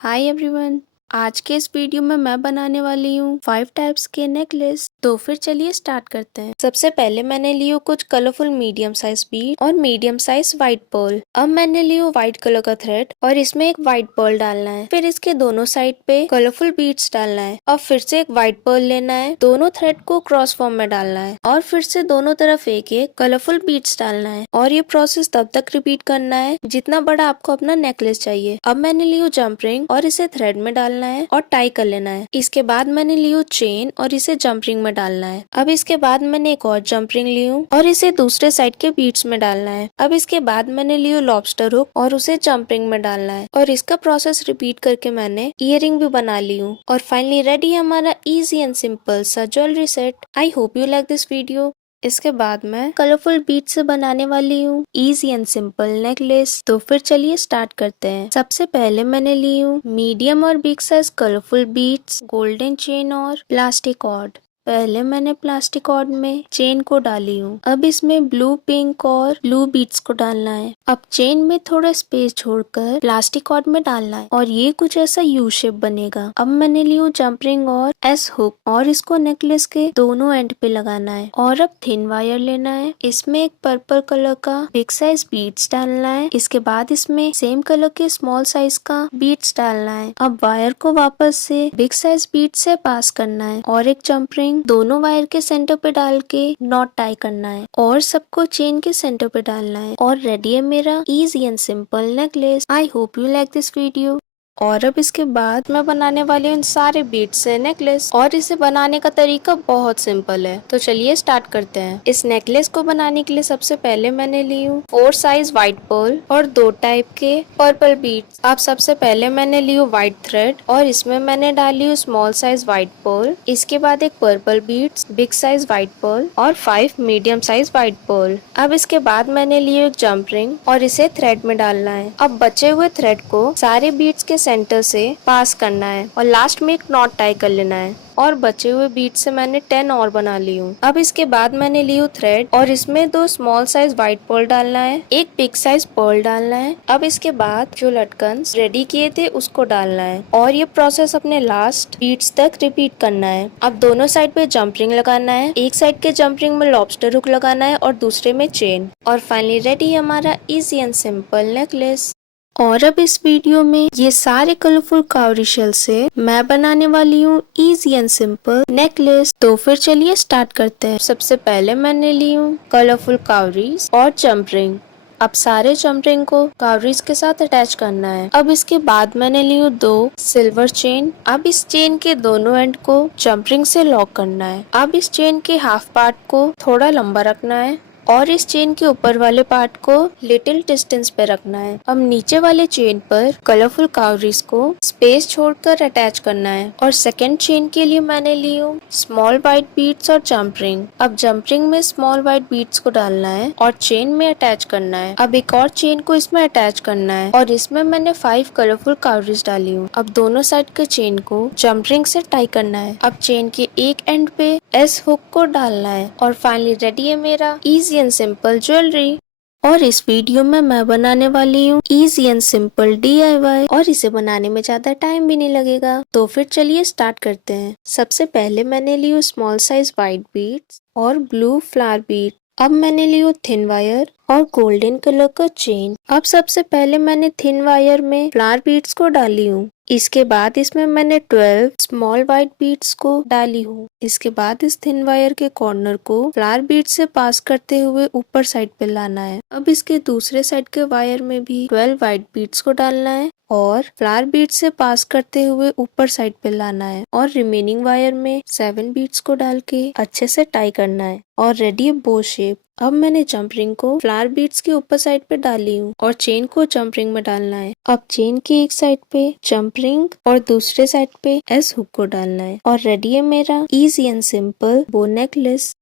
Hi everyone, आज के इस वीडियो में मैं बनाने वाली हूँ 5 टाइप्स के नेकलेस। तो फिर चलिए स्टार्ट करते हैं। सबसे पहले मैंने लियो कुछ कलरफुल मीडियम साइज बीड और मीडियम साइज व्हाइट पर्ल। अब मैंने लियो व्हाइट कलर का थ्रेड और इसमें एक व्हाइट पर्ल डालना है। फिर इसके दोनों साइड पे कलरफुल बीड्स डालना है और फिर से एक व्हाइट पर्ल लेना है। दोनों थ्रेड को क्रॉस फॉर्म में डालना है और फिर से दोनों तरफ एक एक कलरफुल बीड्स डालना है और ये प्रोसेस तब तक रिपीट करना है जितना बड़ा आपको अपना नेकलेस चाहिए। अब मैंने लियो जंप रिंग और इसे थ्रेड में डालना है और टाई कर लेना है। इसके बाद मैंने लियो चेन और इसे जंप रिंग में डालना है। अब इसके बाद मैंने एक और जंप रिंग ली हूँ और इसे दूसरे साइड के बीड्स में डालना है। अब इसके बाद मैंने लियो लॉबस्टर हुक और उसे जंप रिंग में डालना है और इसका प्रोसेस रिपीट करके मैंने ईयरिंग भी बना ली हूँ और फाइनली रेडी है हमारा इजी एंड सिंपल सा jewellery set. I hope you like this video. इसके बाद मैं कलरफुल बीड से बनाने वाली हूँ इजी एंड सिंपल नेकलेस। तो फिर चलिए स्टार्ट करते हैं। सबसे पहले मैंने ली हूँ मीडियम और big size colourful beads, golden chain और प्लास्टिक कॉर्ड। पहले मैंने प्लास्टिक कॉर्ड में चेन को डाली हूँ। अब इसमें ब्लू, पिंक और ब्लू बीड्स को डालना है। अब चेन में थोड़ा स्पेस छोड़कर प्लास्टिक कॉर्ड में डालना है और ये कुछ ऐसा यू शेप बनेगा। अब मैंने ली हूँ जंप रिंग और एस हुक और इसको नेकलेस के दोनों एंड पे लगाना है। और अब थिन वायर लेना है। इसमें एक पर्पल कलर का बिग साइज बीड्स डालना है। इसके बाद इसमें सेम कलर के स्मॉल साइज का बीड्स डालना है। अब वायर को वापस से बिग साइज बीड से पास करना है और एक जंप रिंग दोनों वायर के सेंटर पे डाल के नॉट टाई करना है और सबको चेन के सेंटर पे डालना है और रेडी है मेरा easy and simple necklace. I hope you like this video. और अब इसके बाद मैं बनाने वाली हूँ इन सारे बीड्स से नेकलेस और इसे बनाने का तरीका बहुत सिंपल है। तो चलिए स्टार्ट करते हैं। इस नेकलेस को बनाने के लिए सबसे पहले मैंने ली हूँ 4 साइज व्हाइट पर्ल और 2 टाइप के पर्पल बीड्स। अब सबसे पहले मैंने ली हूँ व्हाइट थ्रेड और इसमें मैंने डाली हूँ स्मॉल साइज व्हाइट पर्ल। इसके बाद एक purple beads, big size white pearl और 5 मीडियम साइज व्हाइट पर्ल। अब इसके बाद मैंने ली एक जंप रिंग और इसे थ्रेड में डालना है। अब बचे हुए थ्रेड को सारे बीड्स के सेंटर से पास करना है और लास्ट में एक नॉट टाई कर लेना है और बचे हुए बीड से मैंने 10 और बना ली हूँ। अब इसके बाद मैंने ली हूँ थ्रेड और इसमें 2 स्मॉल साइज व्हाइट पर्ल डालना है, एक बिग साइज पर्ल डालना है। अब इसके बाद जो लटकन रेडी किए थे उसको डालना है और ये प्रोसेस अपने लास्ट बीड्स तक रिपीट करना है। अब दोनों साइड पे जंप रिंग लगाना है। एक साइड के जंप रिंग में लॉबस्टर हुक लगाना है और दूसरे में चेन। और फाइनली रेडी है हमारा इजी एंड सिंपल नेकलेस। और अब इस वीडियो में ये सारे कलरफुल कावरी शेल से मैं बनाने वाली हूँ इजी एंड सिंपल नेकलेस। तो फिर चलिए स्टार्ट करते हैं। सबसे पहले मैंने ली हूँ कलरफुल कावरीज और जंप रिंग। अब सारे जंप रिंग को कावरीज के साथ अटैच करना है। अब इसके बाद मैंने ली हूँ 2 सिल्वर चेन। अब इस चेन के दोनों एंड को जंप रिंग से लॉक करना है। अब इस चेन के हाफ पार्ट को थोड़ा लंबा रखना है और इस चेन के ऊपर वाले पार्ट को लिटिल डिस्टेंस पे रखना है। अब नीचे वाले चेन पर कलरफुल कावरीज को स्पेस छोड़कर अटैच करना है। और सेकंड चेन के लिए मैंने ली हूँ स्मॉल व्हाइट बीड्स और जंप रिंग। अब जंप रिंग में स्मॉल व्हाइट बीड्स को डालना है और चेन में अटैच करना है। अब एक और चेन को इसमें अटैच करना है और इसमें मैंने 5 कलरफुल कावरीज डाली हूँ। अब दोनों साइड के चेन को जंप रिंग से टाई करना है। अब चेन के एक एंड पे एस हुक को डालना है और फाइनली रेडी है मेरा इजी एंड सिंपल ज्वेलरी। और इस वीडियो में मैं बनाने वाली हूँ इजी एंड सिंपल DIY और इसे बनाने में ज्यादा टाइम भी नहीं लगेगा। तो फिर चलिए स्टार्ट करते हैं। सबसे पहले मैंने ली हूँ स्मॉल साइज व्हाइट बीड्स और ब्लू फ्लावर बीड। अब मैंने ली हूँ थिन वायर और गोल्डन कलर का चेन। अब सबसे पहले मैंने थिन वायर में फ्लावर बीड्स को डाली हूँ। इसके बाद इसमें मैंने 12 स्मॉल व्हाइट बीड्स को डाली हूँ। इसके बाद इस थिन वायर के कॉर्नर को फ्लावर बीड से पास करते हुए ऊपर साइड पे लाना है। अब इसके दूसरे साइड के वायर में भी 12 व्हाइट बीड्स को डालना है और फ्लावर बीड से पास करते हुए ऊपर साइड पे लाना है और रिमेनिंग वायर में 7 बीड्स को डाल के अच्छे से टाई करना है और रेडी है बो शेप। अब मैंने जंप रिंग को फ्लावर बीड्स के ऊपर साइड पे डाली हूँ और चेन को जंप रिंग में डालना है। अब चेन की एक साइड पे जंप रिंग और दूसरे साइड पे एस हुक को डालना है और रेडी है मेरा इजी एंड सिंपल बो नेकलेस।